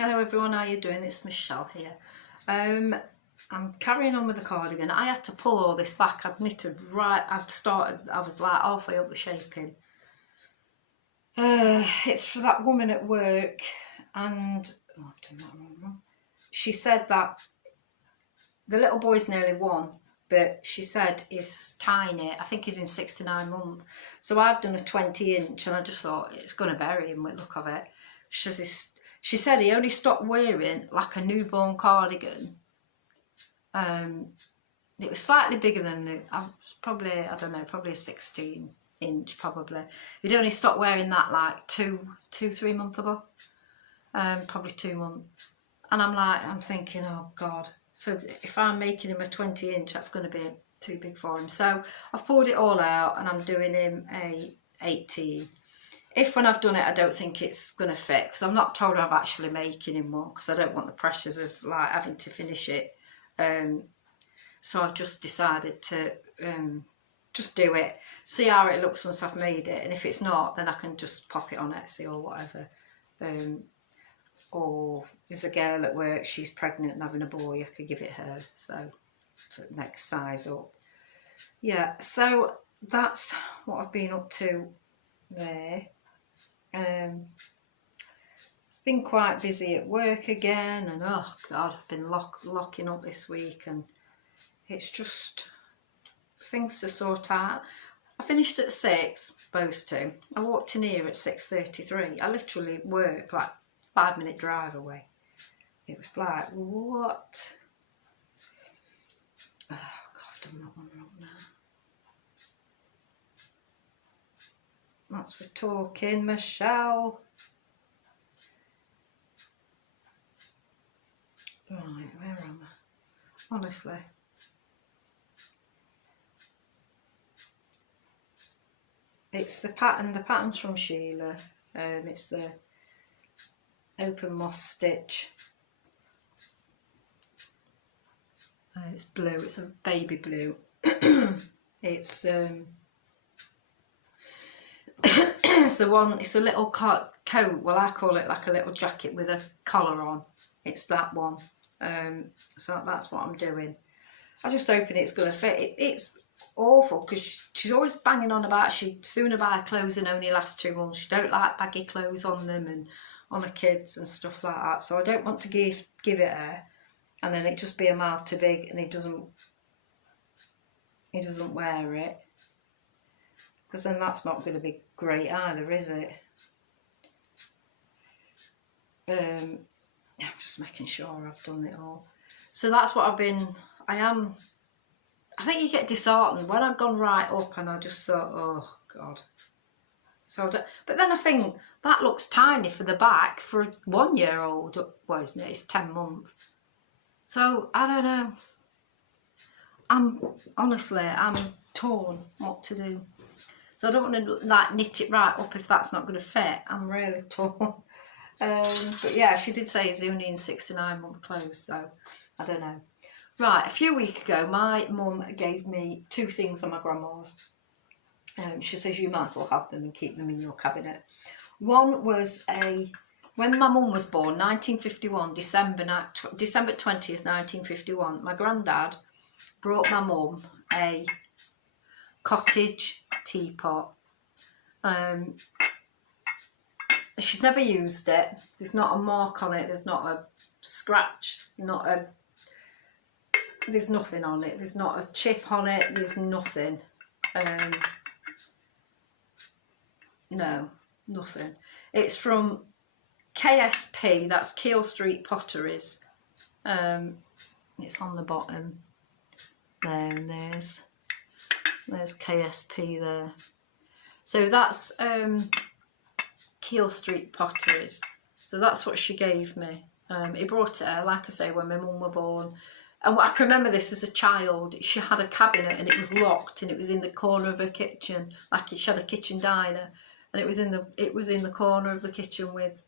Hello everyone, how you doing? It's Michelle here. I'm carrying on with the cardigan. I had to pull all this back. I'd knitted right, I was like halfway up the shaping. It's for that woman at work, and I've done that wrong. She said that the little boy's nearly 1, but she said he's tiny. I think he's in 6 to 9 months. So I've done a 20-inch, and I just thought it's going to bury him with the look of it. She said he only stopped wearing like a newborn cardigan. It was slightly bigger than probably, I don't know, probably a 16-inch probably. He'd only stopped wearing that like 3 months ago. Probably 2 months. And I'm thinking, oh God. So if I'm making him a 20-inch, that's going to be too big for him. So I've pulled it all out and I'm doing him a 18. If when I've done it I don't think it's going to fit, because I'm not told I'm actually making him one, because I don't want the pressures of like having to finish it. So I've just decided to just do it, see how it looks once I've made it, and if it's not then I can just pop it on Etsy or whatever. Or there's a girl at work, she's pregnant and having a boy, I could give it her, so for the next size up. Yeah, so that's what I've been up to there. It's been quite busy at work again, and oh God, I've been locking up this week, and it's just things to sort out. I finished at 6, supposed to. I walked in here at 6:33. I literally work like 5-minute drive away. It was like, what? Oh God, I've done that one wrong now. That's for talking, Michelle. Right, where am I? Honestly. It's the pattern, the pattern's from Keele. It's the open moss stitch. It's blue, it's a baby blue. It's it's the one, it's a little coat, well I call it like a little jacket with a collar on. It's that one. So that's what I'm doing. I just hoping it's going to fit. It's awful because she's always banging on about she'd sooner buy clothes than only last 2 months. She don't like baggy clothes on them and on her kids and stuff like that. So I don't want to give it her and then it just be a mile too big and he doesn't wear it, because then that's not going to be great either, is it? I'm just making sure I've done it all. So that's what I think you get disheartened when I've gone right up and I just thought, oh God. So, but then I think that looks tiny for the back for a 1-year-old. Well, isn't it? It's 10 months. So I don't know. I'm torn what to do. So I don't want to like knit it right up if that's not going to fit. I'm really torn. But yeah, she did say it's only in 6 to 9 month clothes, so I don't know. Right, a few weeks ago, my mum gave me 2 things on my grandma's. She says you might as well have them and keep them in your cabinet. One was when my mum was born, 1951, December 20th, 1951, my granddad brought my mum a cottage teapot. She'd never used it. There's not a mark on it. There's not a scratch. There's nothing on it. There's not a chip on it. There's nothing. No, nothing. It's from KSP. That's Keele Street Potteries. It's on the bottom. There, and there's KSP there. So that's Keele Street Potteries. So that's what she gave me. He brought it her, like I say, when my mum was born. And I can remember this as a child. She had a cabinet and it was locked and it was in the corner of her kitchen. Like she had a kitchen diner and it was in the corner of the kitchen with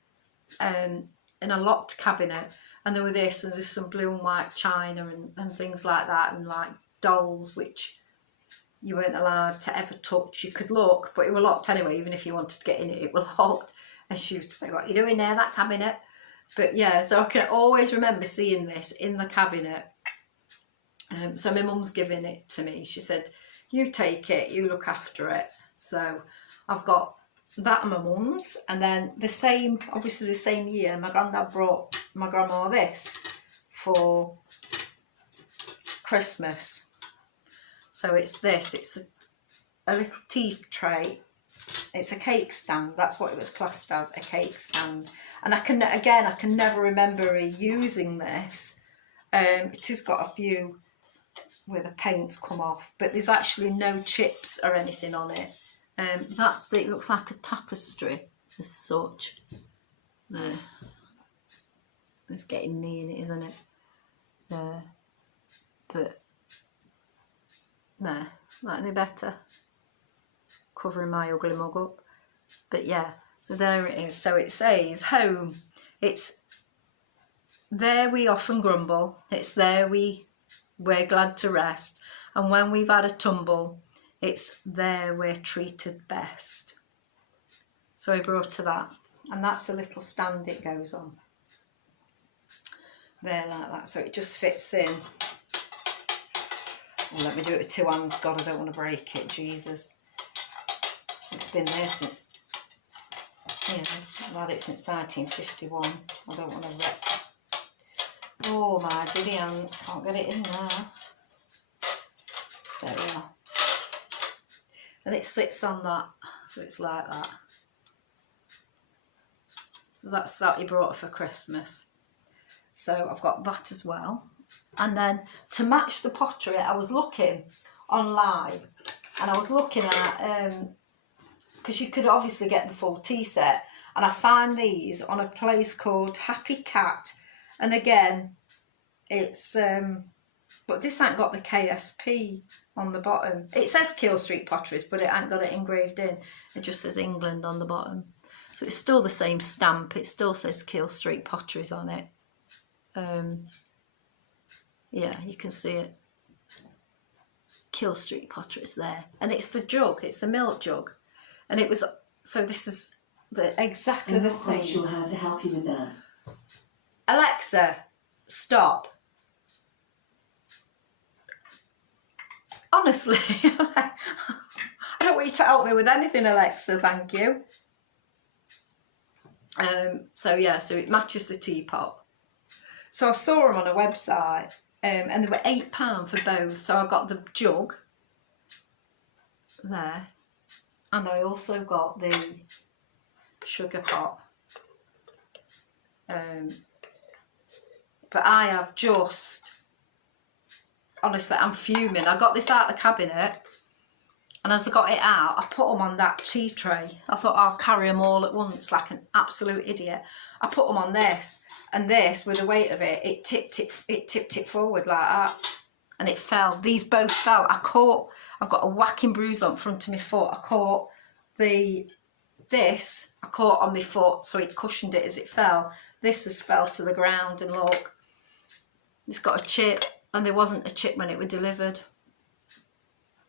in a locked cabinet. And there were this and there's some blue and white china and things like that, and like dolls which you weren't allowed to ever touch. You could look, but it was locked anyway. Even if you wanted to get in it, it was locked. And she would say, "What are you doing there, that cabinet?" But yeah, so I can always remember seeing this in the cabinet. So my mum's giving it to me. She said, you take it, you look after it. So I've got that and my mum's, and then obviously the same year, my granddad brought my grandma this for Christmas. So it's this, it's a little tea tray. It's a cake stand. That's what it was classed as, a cake stand. And I can never remember using this. It has got a few where the paint's come off, but there's actually no chips or anything on it. It looks like a tapestry as such. There. It's getting me in it, isn't it? There. But no, not any better. Covering my ugly mug up. But yeah, so there it is. So it says home. It's there we often grumble. It's there we're glad to rest. And when we've had a tumble, it's there we're treated best. So I brought to that. And that's a little stand it goes on. There like that. So it just fits in. Oh, let me do it with two hands. God, I don't want to break it. Jesus. It's been there since, I've had it since 1951. I don't want to wreck. Oh my giddy hand, can't get it in there. There we are. And it sits on that, so it's like that. So that's that he brought for Christmas. So I've got that as well. And then to match the pottery, I was looking online, and I was looking at, because you could obviously get the full tea set, and I found these on a place called Happy Cat, and again it's but this ain't got the KSP on the bottom. It says Keele Street Potteries, but it ain't got it engraved in. It just says England on the bottom, so it's still the same stamp. It still says Keele Street Potteries on it. Yeah, you can see it, Keele Street Potteries there, and it's the jug, it's the milk jug. And it was, so this is exactly the same. I'm not quite sure how to help you with that. Alexa, stop. Honestly, I don't want you to help me with anything, Alexa, thank you. So yeah, so it matches the teapot. So I saw them on a website, and they were £8 for both. So I got the jug there. And I also got the sugar pot. But I have just, honestly, I'm fuming. I got this out of the cabinet, and as I got it out, I put them on that tea tray. I thought I'll carry them all at once like an absolute idiot. I put them on this, and this, with the weight of it, it tipped it forward like that. And it fell. These both fell. I've got a whacking bruise on front of my foot. I caught I caught on my foot, so it cushioned it as it fell. This has fell to the ground, and look, it's got a chip, and there wasn't a chip when it was delivered.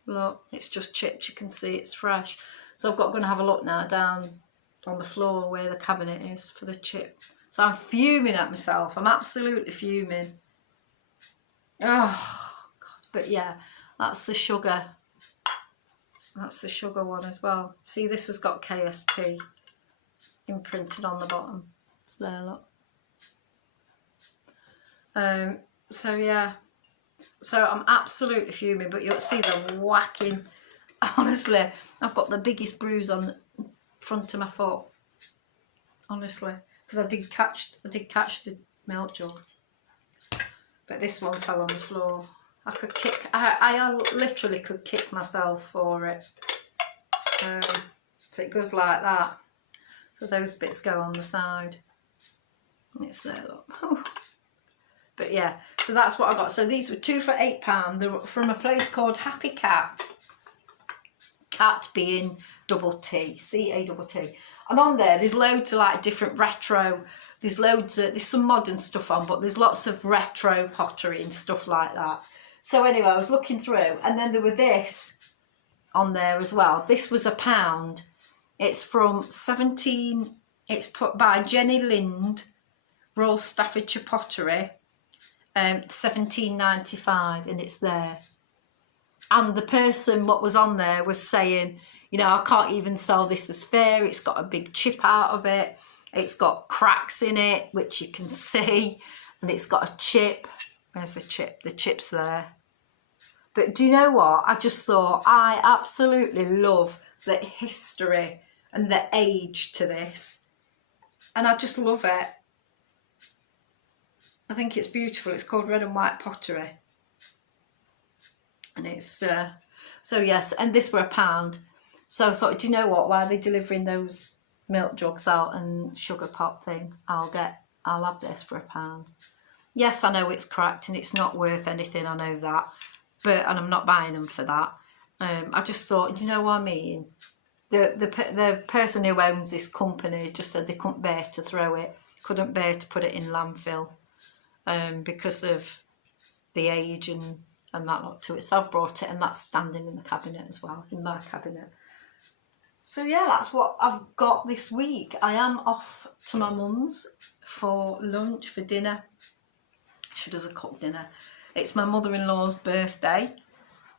Look, it's just chipped. You can see it's fresh. So I'm going to have a look now down on the floor where the cabinet is for the chip. So I'm fuming at myself. I'm absolutely fuming. Oh. But yeah, that's the sugar. That's the sugar one as well. See, this has got KSP imprinted on the bottom. It's there, look. So yeah. So I'm absolutely fuming, but you'll see them whacking. Honestly, I've got the biggest bruise on the front of my foot. Honestly, because I did catch the milk jug. But this one fell on the floor. I could kick, I literally could kick myself for it. So it goes like that. So those bits go on the side. And it's there, look. But yeah, so that's what I got. So these were 2 for £8. They were from a place called Happy Cat. Cat being double T, C-A-T-T. And on there's loads of like different retro, there's some modern stuff on, but there's lots of retro pottery and stuff like that. So anyway, I was looking through, and then there were this on there as well. This was £1. It's from it's put by Jenny Lind, Royal Staffordshire Pottery, 17.95, and it's there. And the person what was on there was saying, you know, I can't even sell this as fair. It's got a big chip out of it. It's got cracks in it, which you can see, and it's got a chip. Where's the chip? The chip's there. But do you know what? I just thought, I absolutely love the history and the age to this. And I just love it. I think it's beautiful. It's called Red and White Pottery. And it's, so yes, and this were £1. So I thought, do you know what? Why are they delivering those milk jugs out and sugar pot thing? I'll have this for £1. Yes, I know it's cracked and it's not worth anything, I know that. But, and I'm not buying them for that. I just thought, do you know what I mean? The person who owns this company just said they couldn't bear to throw it, couldn't bear to put it in landfill, because of the age and that lot to it. So I've brought it, and that's standing in the cabinet as well, in my cabinet. So yeah, that's what I've got this week. I am off to my mum's for lunch, for dinner. She does a cooked dinner. It's my mother-in-law's birthday,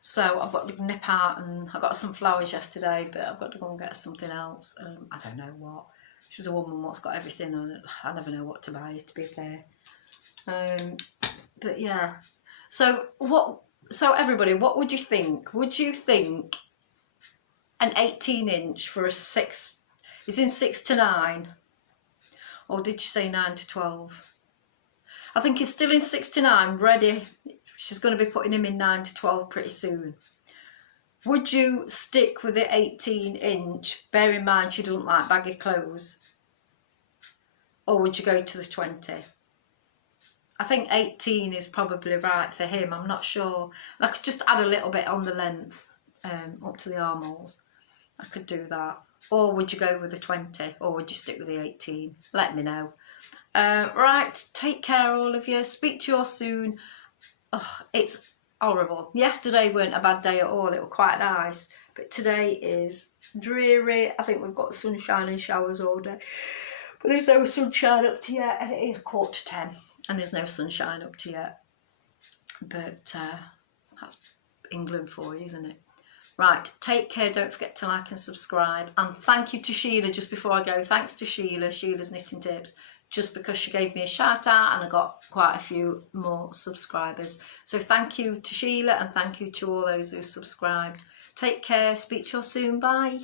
so I've got to nip out, and I got some flowers yesterday, but I've got to go and get something else. I don't know what. She's a woman what's got everything on it. I never know what to buy, to be fair. But yeah. So everybody, what would you think? Would you think an 18-inch for a 6 is in 6 to 9? Or did you say 9 to 12? I think he's still in 6 to 9, ready. She's going to be putting him in 9 to 12 pretty soon. Would you stick with the 18-inch, bear in mind she doesn't like baggy clothes? Or would you go to the 20? I think 18 is probably right for him. I'm not sure. I could just add a little bit on the length, up to the armholes. I could do that. Or would you go with the 20? Or would you stick with the 18? Let me know. Right, take care all of you. Speak to you all soon. Oh, it's horrible. Yesterday weren't a bad day at all. It was quite nice. But today is dreary. I think we've got sunshine and showers all day. But there's no sunshine up to yet, and it is 9:45. And there's no sunshine up to yet. But that's England for you, isn't it? Right, take care. Don't forget to like and subscribe. And thank you to Sheila just before I go. Thanks to Sheila, Sheila's Knitting Tips, just because she gave me a shout out and I got quite a few more subscribers. So thank you to Sheila, and thank you to all those who subscribed. Take care. Speak to you all soon. Bye.